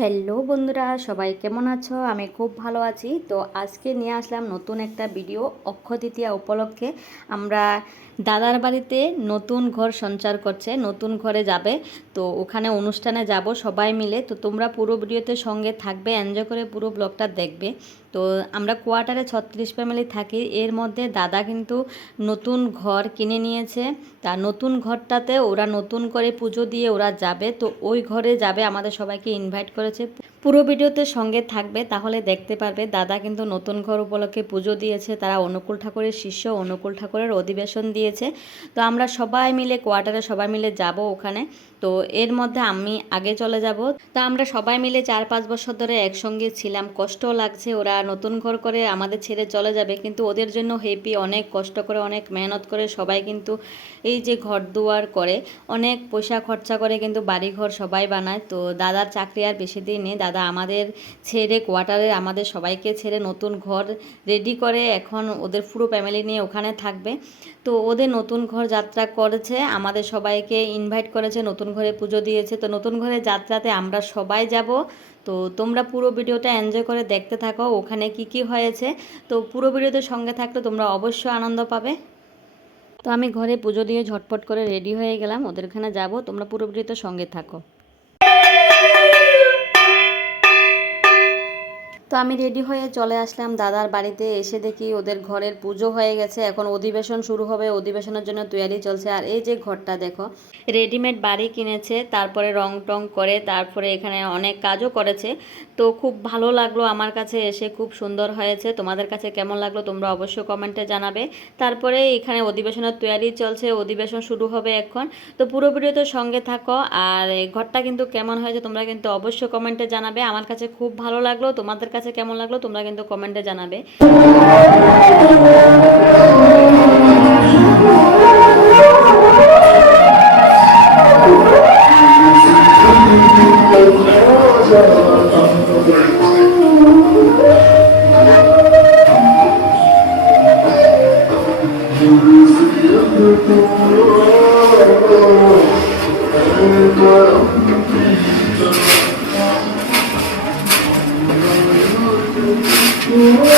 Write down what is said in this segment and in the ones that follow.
Hello বন্ধুরা, সবাই কেমন আছো? আমি খুব ভালো আছি। তো আজকে নিয়ে আসলাম নতুন একটা ভিডিও অক্ষ দ্বিতীয়া উপলক্ষে। আমরা দাদার বাড়িতে নতুন ঘর সঞ্চার করছে, নতুন ঘরে যাবে। তো ওখানে অনুষ্ঠানে যাব সবাই মিলে। তো তোমরা পুরো ভিডিওতে সঙ্গে থাকবে এনজয় করে পুরো ব্লগটা দেখবে। তো আমরা কোয়ার্টারে ছত্রিশ ফ্যামিলি থাকি। এর মধ্যে দাদা কিন্তু নতুন ঘর কিনে নিয়েছে। তা নতুন ঘরটাতে ওরা নতুন করে পুজো দিয়ে ওরা যাবে। তো ওই ঘরে যাবে, আমাদের সবাইকে ইনভাইট করেছে। পুরো ভিডিওতে সঙ্গে থাকবে, তাহলে দেখতে পারবে। দাদা কিন্তু নতুন ঘর উপলক্ষে পুজো দিয়েছে। তারা অনুকূল ঠাকুরের শিষ্য, অনুকূল ঠাকুরের অধিবেশন দিয়েছে। তো আমরা সবাই মিলে, কোয়ার্টারে সবাই মিলে যাব ওখানে। তো এর মধ্যে আমি আগে চলে যাব। তো আমরা সবাই মিলে চার পাঁচ বছর ধরে একসঙ্গে ছিলাম। কষ্টও লাগছে, ওরা নতুন ঘর করে আমাদের ছেড়ে চলে যাবে, কিন্তু ওদের জন্য হেপি অনেক কষ্ট করে, অনেক মেহনত করে সবাই কিন্তু এই যে ঘর দুয়ার করে, অনেক পয়সা খরচা করে কিন্তু বাড়ি ঘর সবাই বানায়। তো দাদার চাকরি আর বেশি দিন নেই। দাদা আমাদের ছেড়ে কোয়ার্টারে আমাদের সবাইকে ছেড়ে নতুন ঘর রেডি করে এখন ওদের পুরো ফ্যামিলি নিয়ে ওখানে থাকবে। তো ওদের নতুন ঘর যাত্রা করেছে, আমাদের সবাইকে ইনভাইট করেছে নতুন ঘরে পুজো দিয়েছে, তো নতুন ঘরে যাত্রাতে আমরা সবাই যাব। তো তোমরা পুরো ভিডিওটা এনজয় করে দেখতে থাকো, ওখানে কি কি হয়েছে। তো পুরো ভিডিওতে সঙ্গে থাকলে তোমরা অবশ্যই আনন্দ পাবে। তো আমি ঘরে পুজো দিয়ে ঝটপট করে রেডি হয়ে গেলাম, ওদের ওখানে যাব, তোমরা পুরো ভিডিওতে সঙ্গে থাকো। তো আমি রেডি হয়ে চলে আসলাম দাদার বাড়িতে। এসে দেখি ওদের ঘরের পুজো হয়ে গেছে। এখন অধিবেশন শুরু হবে। অধিবেশনের জন্য তৈরি চলছে। আর এই যে ঘরটা দেখো, রেডিমেড বাড়ি কিনেছে। তারপরে রং টং করে তারপরে এখানে অনেক কাজও করেছে। তো খুব ভালো লাগল আমার কাছে এসে। খুব সুন্দর হয়েছে। তোমাদের কাছে কেমন লাগল তোমরা অবশ্যই কমেন্টে জানাবে। তারপরে এখানে অধিবেশনের তৈরি চলছে। অধিবেশন শুরু হবে এখন। তো পুরো ভিডিওতে সঙ্গে থাকো। আর ঘরটা কিন্তু কেমন হয়েছে তোমরা কিন্তু অবশ্যই কমেন্টে জানাবে। আমার কাছে খুব ভালো লাগল। তোমাদের কাছে কেমন লাগল তোমরা কিন্তু কমেন্টে জানাবে। 嗯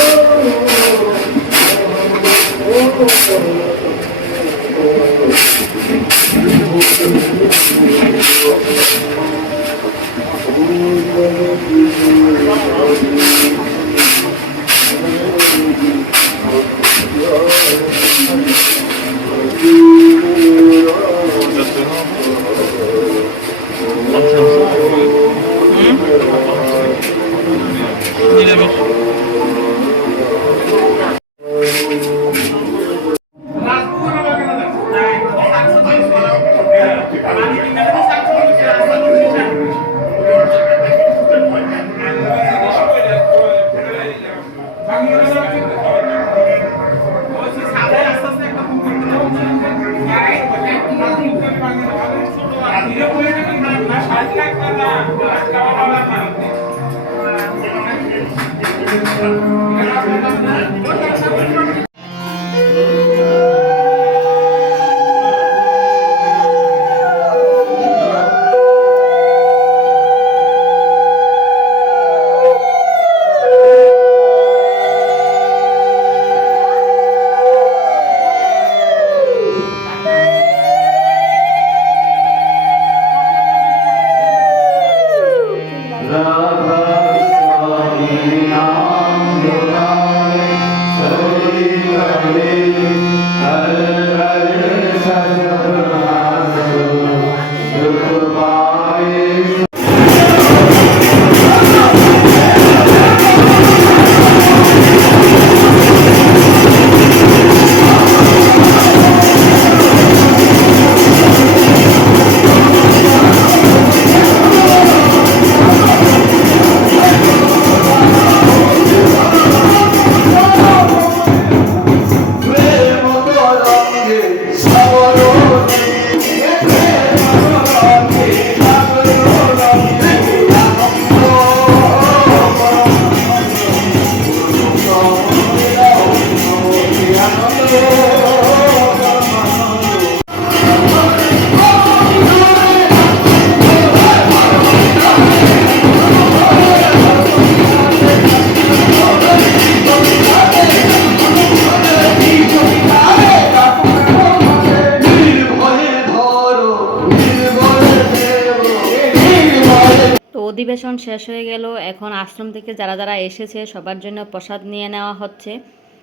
অধিবেশন শেষ হয়ে গেল। এখন আশ্রম থেকে যারা যারা এসেছে, সবার জন্য প্রসাদ নিয়ে নেওয়া হচ্ছে।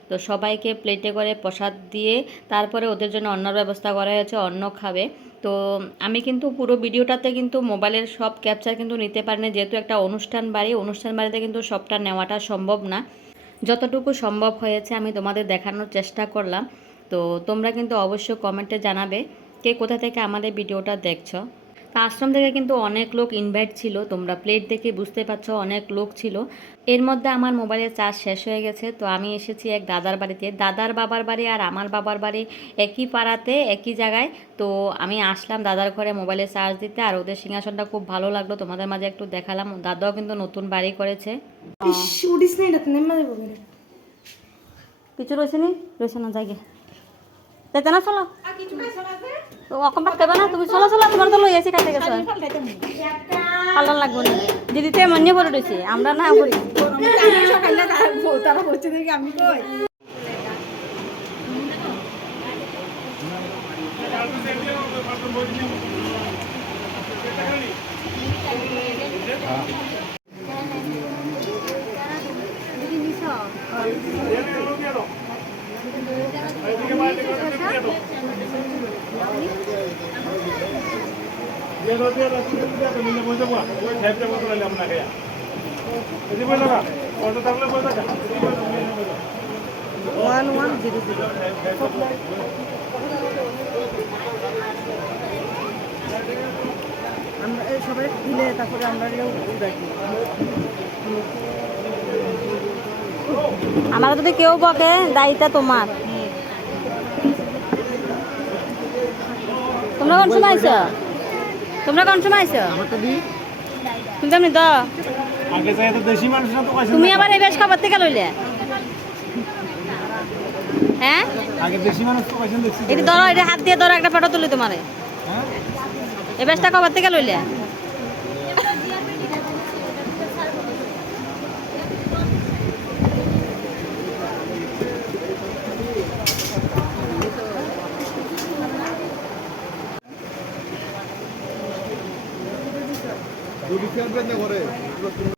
তো সবাইকে প্লেটে করে প্রসাদ দিয়ে তারপরে ওদের জন্য অন্নর ব্যবস্থা করা হয়েছে, অন্ন খাবে। তো আমি কিন্তু পুরো ভিডিওটাতে কিন্তু মোবাইলের সব ক্যাপচার কিন্তু নিতে পারিনি। যেহেতু একটা অনুষ্ঠান বাড়ি, অনুষ্ঠান বাড়িতে কিন্তু সবটা নেওয়াটা সম্ভব না। যতটুকু সম্ভব হয়েছে আমি তোমাদের দেখানোর চেষ্টা করলাম। তো তোমরা কিন্তু অবশ্যই কমেন্টে জানাবে, কে কোথা থেকে আমাদের ভিডিওটা দেখছ। তা আশ্রম থেকে কিন্তু অনেক লোক ইনভাইট ছিল। তোমরা প্লেট দেখে বুঝতে পারছ অনেক লোক ছিল। এর মধ্যে আমার মোবাইলের চার্জ শেষ হয়ে গেছে। তো আমি এসেছি এক দাদার বাড়িতে। দাদার বাবার বাড়ি আর আমার বাবার বাড়ি একই পাড়াতে, একই জায়গায়। তো আমি আসলাম দাদার ঘরে মোবাইলে চার্জ দিতে আর ওদের সিংহাসনটা খুব ভালো লাগল। তোমাদের মাঝে একটু দেখালাম। দাদাও কিন্তু নতুন বাড়ি করেছে। কিছু রয়েছে নি? রয়েছে না জায়গা যাইতে না চলো। তো অকম্পাত খাইবা না? তুমি চলো চলো তোমার তো লই আছি খাইতে গেছো পাল্টান লাগবো না। দিদিতে মনে পড়ে রয়েছে আমরা না করি আমি কই ওয়ান আমরা এই সবাই দিলে তারপরে আমরা আমার যদি কেউ বকে, দায়িত্ব তোমার। তোমরা কোন সময় আইছো? তোমরা কোন সময় আইছো? তুমি তেমনি তো আগে যাই তো দেশি মানুষ না তো কইছেন তুমি আবার এই বেশ খাবার থেকে লইলে। হ্যাঁ? আগে দেশি মানুষ তো কইছেন দেখছি এটি ধরো এটা হাত দিয়ে ধরো একটা ফটো তুলি তোমারে। হ্যাঁ? এই বেশটা খাবার থেকে লইলে। হ্যাঁ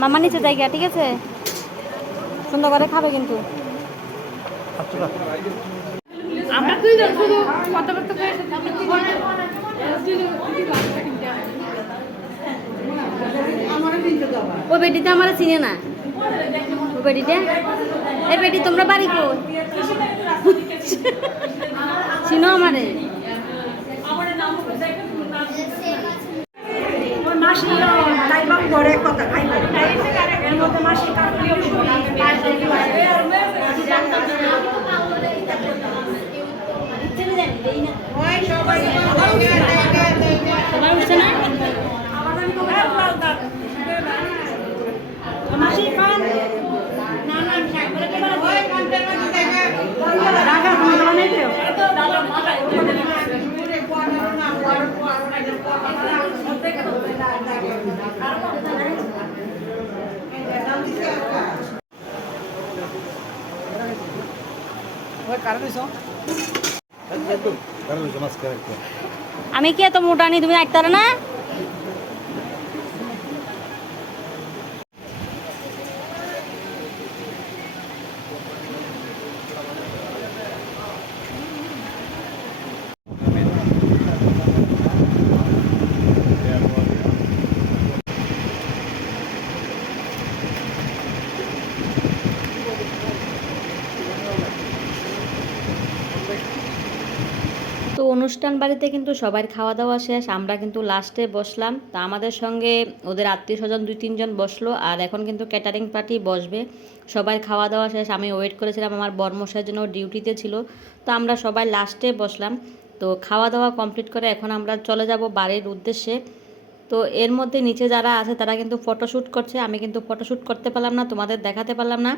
মামা নিচে জায়গা ঠিক আছে? সুন্দর করে খাবে কিন্তু। আমরা দুইজন শুধু কথাবার্তা করে ওই বেটিটা আমার চিনে না। ওই বেটিটা? এই বেটি তোমরা বাড়ি কো চিনো আমারে? মাসি খাইবাম ঘরে কথা খাইব এর মধ্যে মাসি রাখা তোমার নেই তো আমি কি এত মোটা নি? তুমি একতারে না? অনুষ্ঠান বাড়িতে কিন্তু সবার খাওয়া দাওয়া শেষ, আমরা কিন্তু লাস্টে বসলাম। তা আমাদের সঙ্গে ওদের আত্মীয় স্বজন দুই, তিনজন বসল, আর এখন কিন্তু ক্যাটারিং পার্টি বসবে। সবাই খাওয়া দাওয়া শেষ, আমি ওয়েট করেছিলাম, আমার বর্মশাইয়ের জন্য ডিউটিতে ছিল। তো আমরা সবাই লাস্টে বসলাম। তো খাওয়া দাওয়া কমপ্লিট করে এখন আমরা চলে যাব বাড়ির উদ্দেশ্যে। তো এর মধ্যে নিচে যারা আছে, তারা কিন্তু ফটোশ্যুট করছে। আমি কিন্তু ফটোশ্যুট করতে পারলাম না, তোমাদের দেখাতে পারলাম না।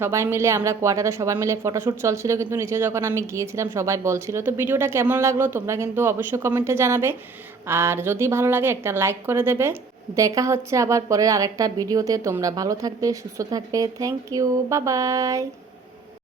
সবাই মিলে, আমরা কোয়ার্টারে সবাই মিলে ফটোশ্যুট চলছিল, কিন্তু নিচে যখন আমি গিয়েছিলাম, সবাই বলছিল, তো ভিডিওটা কেমন লাগল? তোমরা কিন্তু অবশ্যই কমেন্টে জানাবে। আর যদি ভালো লাগে, একটা লাইক করে দেবে। দেখা হচ্ছে আবার পরের আরেকটা ভিডিওতে তোমরা ভালো থাকবে, সুস্থ থাকবে। Thank you bye bye